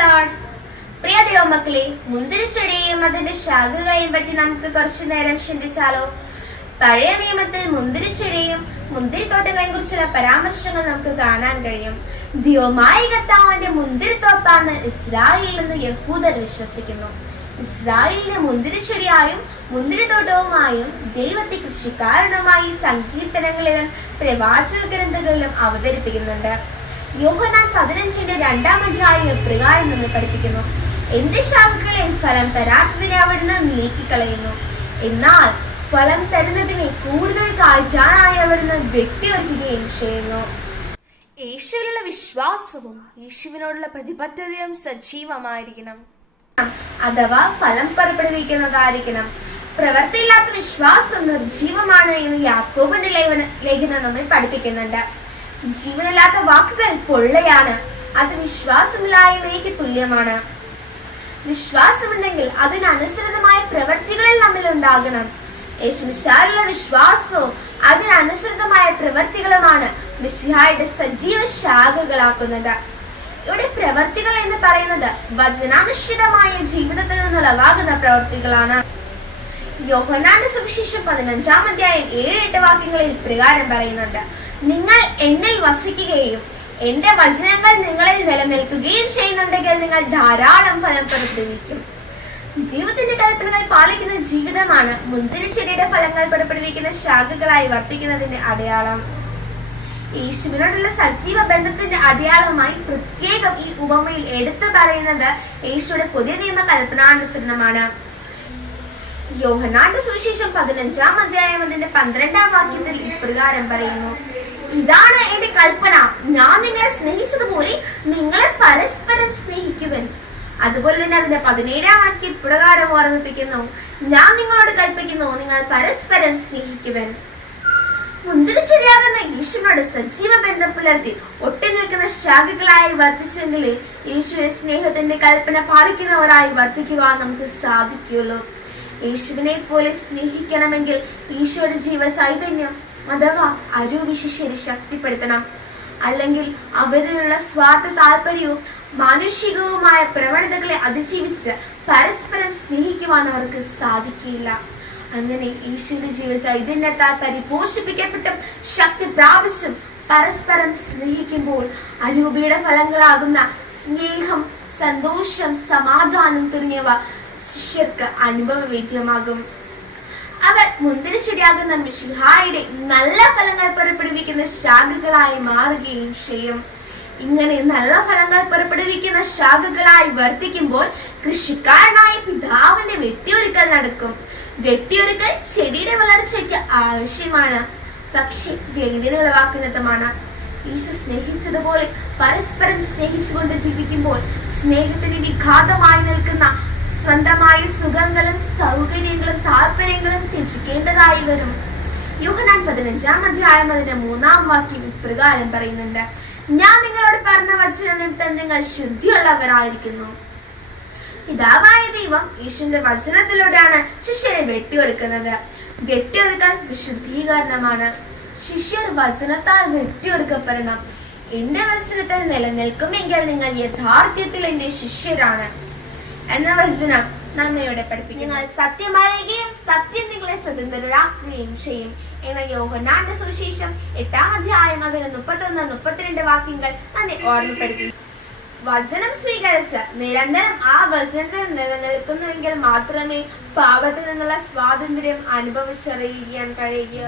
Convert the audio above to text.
Load പ്രിയ ദൈവമക്കളെ മുന്തിരിച്ചെടിയെയും അതിന്റെ ശാഖകളെയും പറ്റി നമുക്ക് കുറച്ചു നേരം ചിന്തിച്ചാലോ? പഴയ നിയമത്തിൽ മുന്തിരി ചെടിയും മുന്തിരിത്തോട്ടങ്ങളെയും കുറിച്ചുള്ള പരാമർശങ്ങൾ നമുക്ക് കാണാൻ കഴിയും. ദൈവമായ കർത്താവിന്റെ മുന്തിരിത്തോപ്പാണ് ഇസ്രായേൽ എന്ന് യഹൂദർ വിശ്വസിക്കുന്നു. ഇസ്രായേലിനെ മുന്തിരിച്ചെടിയായും മുന്തിരിത്തോട്ടവുമായും ദൈവത്തെ കൃഷിക്കാരനുമായി സങ്കീർത്തനങ്ങളിലും പ്രവാചക ഗ്രന്ഥങ്ങളിലും അവതരിപ്പിക്കുന്നുണ്ട്. യോഹനാൻ പതിനഞ്ചിന്റെ രണ്ടാം അധ്യായം പ്രകാരം നിന്ന് പഠിപ്പിക്കുന്നു. എന്റെ ശാഖകളെ ഫലം തരാത്തതിനെ അവിടുന്ന് നീക്കിക്കളയുന്നു. എന്നാൽ ഫലം തരുന്നതിനെ കൂടുതൽ കാഴ്ചാനായി അവിടുന്ന് വെട്ടിയൊരുക്കുകയും ചെയ്യുന്നു. യേശുവിലുള്ള വിശ്വാസവും യേശുവിനോടുള്ള പ്രതിബദ്ധതയും സജീവമായിരിക്കണം. അഥവാ ഫലം പുറപ്പെടുവിക്കുന്നതായിരിക്കണം. പ്രവൃത്തിയില്ലാത്ത വിശ്വാസം നിർജീവമാണ് എന്ന് യാക്കോബിന്റെ ലേഖന ലേഖനം നമ്മെ പഠിപ്പിക്കുന്നുണ്ട്. ജീവനില്ലാത്ത വാക്കുകൾ പൊള്ളയാണ്. അത് വിശ്വാസമില്ലായ്മയ്ക്ക് തുല്യമാണ്. വിശ്വാസമുണ്ടെങ്കിൽ അതിനനുസൃതമായ പ്രവൃത്തികളിൽ നമ്മിൽ ഉണ്ടാകണം. യേശുമിശാലുള്ള വിശ്വാസവും അതിനനുസൃതമായ പ്രവൃത്തികളുമാണ് മിശിഹായുടെ സജീവ ശാഖകളാക്കുന്നത്. ഇവിടെ പ്രവൃത്തികൾ എന്ന് പറയുന്നത് വചനാനുഷ്ഠിതമായ ജീവിതത്തിൽ നിന്നുളവാകുന്ന പ്രവൃത്തികളാണ്. യോഹനാന്റെ സുവിശേഷം പതിനഞ്ചാം അധ്യായം ഏഴ് എട്ട് വാക്യങ്ങളിൽ പ്രകാരം പറയുന്നുണ്ട്. നിങ്ങൾ എന്നിൽ വസിക്കുകയും എന്റെ വചനങ്ങൾ നിങ്ങളിൽ നിലനിൽക്കുകയും ചെയ്യുന്നുണ്ടെങ്കിൽ നിങ്ങൾ ധാരാളം ഫലം പുറപ്പെടുവിക്കും ദൈവത്തിന്റെ കൽപ്പനകൾ പാലിക്കുന്ന ജീവിതമാണ്. മുന്തിരിച്ചെടിയുടെ ഫലങ്ങൾ പുറപ്പെടുവിക്കുന്ന ശാഖകളായി വർത്തിക്കുന്നതിന്റെ അടയാളം. യേശുവിനോടുള്ള സജീവ ബന്ധത്തിന്റെ അടയാളമായി പ്രത്യേകം ഈ ഉപമയിൽ എടുത്തു പറയുന്നത് യേശുവിടെ പുതിയ നിയമ കൽപ്പനാനുസരണമാണ്. യോഹനാന്റെ സുവിശേഷം പതിനഞ്ചാം അധ്യായം അതിന്റെ പന്ത്രണ്ടാം വാക്യത്തിൽ ഇപ്രകാരം പറയുന്നു. ഇതാണ് എന്റെ കൽപ്പന. ഞാൻ നിങ്ങളെ സ്നേഹിച്ചതുപോലെ നിങ്ങളെ പരസ്പരം സ്നേഹിക്കുവൻ. അതുപോലെ തന്നെ അതിന്റെ പതിനേഴാം വാക്യം ഇപ്രകാരം ഓർമ്മിപ്പിക്കുന്നു. ഞാൻ നിങ്ങളോട് കൽപ്പിക്കുന്നു നിങ്ങൾ പരസ്പരം സ്നേഹിക്കുവൻ. മുന്തിരി മുന്തിരിച്ചെടിയാകുന്ന യേശുവിനോട് സജീവ ബന്ധം പുലർത്തി ഒട്ടി നിൽക്കുന്ന ശാഖകളായി വർദ്ധിച്ചെങ്കിലേ യേശുവിന്റെ സ്നേഹത്തിന്റെ കൽപ്പന പാലിക്കുന്നവരായി വർദ്ധിക്കുവാൻ നമുക്ക് സാധിക്കുള്ളൂ യേശുവിനെ പോലെ സ്നേഹിക്കണമെങ്കിൽ ഈശോയുടെ ജീവ ചൈതന്യം അഥവാ അരൂപിശിഷ്യരെ ശക്തിപ്പെടുത്തണം. അല്ലെങ്കിൽ അവരിലുള്ള സ്വാർത്ഥ താല്പര്യവും മാനുഷികവുമായ പ്രവണതകളെ അതിജീവിച്ച് പരസ്പരം സ്നേഹിക്കുവാൻ അവർക്ക് സാധിക്കില്ല അങ്ങനെ ഈശോയുടെ ജീവ ചൈതന്യത്താൽ പരിപോഷിപ്പിക്കപ്പെട്ടും ശക്തി പ്രാപിച്ചും പരസ്പരം സ്നേഹിക്കുമ്പോൾ അരൂപിയുടെ ഫലങ്ങളാകുന്ന സ്നേഹം സന്തോഷം സമാധാനം തുടങ്ങിയവ ശിഷ്യർക്ക് അനുഭവവേദ്യമാകും അവർ മുന്തിരിച്ചെടിയാകുന്ന മിഷിഹായുടെ നല്ല ഫലങ്ങൾ പുറപ്പെടുവിക്കുന്ന ശാഖകളായി മാറുകയും ചെയ്യും. ഇങ്ങനെ നല്ല ഫലങ്ങൾ പുറപ്പെടുവിക്കുന്ന ശാഖകളായി വർദ്ധിക്കുമ്പോൾ കൃഷിക്കാരനായ പിതാവിന്റെ വെട്ടിയൊരുക്കൽ നടക്കും. വെട്ടിയൊരുക്കൽ ചെടിയുടെ വളർച്ചയ്ക്ക് ആവശ്യമാണ്. പക്ഷെ വേദന ഉളവാക്കുന്നതുമാണ്. ഈശോ സ്നേഹിച്ചതുപോലെ പരസ്പരം സ്നേഹിച്ചുകൊണ്ട് ജീവിക്കുമ്പോൾ സ്നേഹത്തിന് വിഘാതമായി നിൽക്കുന്ന സ്വന്തമായ സുഖങ്ങളും സൗകര്യങ്ങളും താല്പര്യങ്ങളും ത്യജിക്കേണ്ടതായി വരും. യുഹനാൻ പതിനഞ്ചാം അധ്യായം അതിന്റെ മൂന്നാം വാക്യം ഇപ്രകാരം പറയുന്നുണ്ട്. ഞാൻ നിങ്ങളോട് പറഞ്ഞ വചനം നിങ്ങൾ ശുദ്ധിയുള്ളവരായിരിക്കുന്നു. പിതാവായ ദൈവം ഈശ്വന്റെ വചനത്തിലൂടെയാണ് ശിഷ്യനെ വെട്ടിയൊരുക്കുന്നത് വെട്ടിയൊരുക്കൽ വിശുദ്ധീകരണമാണ്. ശിഷ്യർ വചനത്താൽ വെട്ടിയൊരുക്കപ്പെടണം എന്റെ വചനത്തിൽ നിലനിൽക്കുമെങ്കിൽ നിങ്ങൾ യഥാർത്ഥത്തിൽ എന്റെ ശിഷ്യരാണ്. എന്ന വചനം നന്മയോടെ പഠിപ്പിക്കും നിങ്ങൾ സത്യം അറിയുകയും സത്യം നിങ്ങളെ സ്വതന്ത്രരാക്കുകയും ചെയ്യും. എന്ന യോഹനാന്റെ സുവിശേഷം എട്ടാം അധ്യായം അതിന് മുപ്പത്തൊന്ന് മുപ്പത്തിരണ്ട് വാക്യങ്ങൾ നമ്മെ ഓർമ്മപ്പെടുത്തി വചനം സ്വീകരിച്ച് നിരന്തരം ആ വചനത്തിൽ നിലനിൽക്കുന്നുവെങ്കിൽ മാത്രമേ പാപത്തിൽ നിന്നുള്ള സ്വാതന്ത്ര്യം അനുഭവിച്ചറിയാൻ കഴിയുക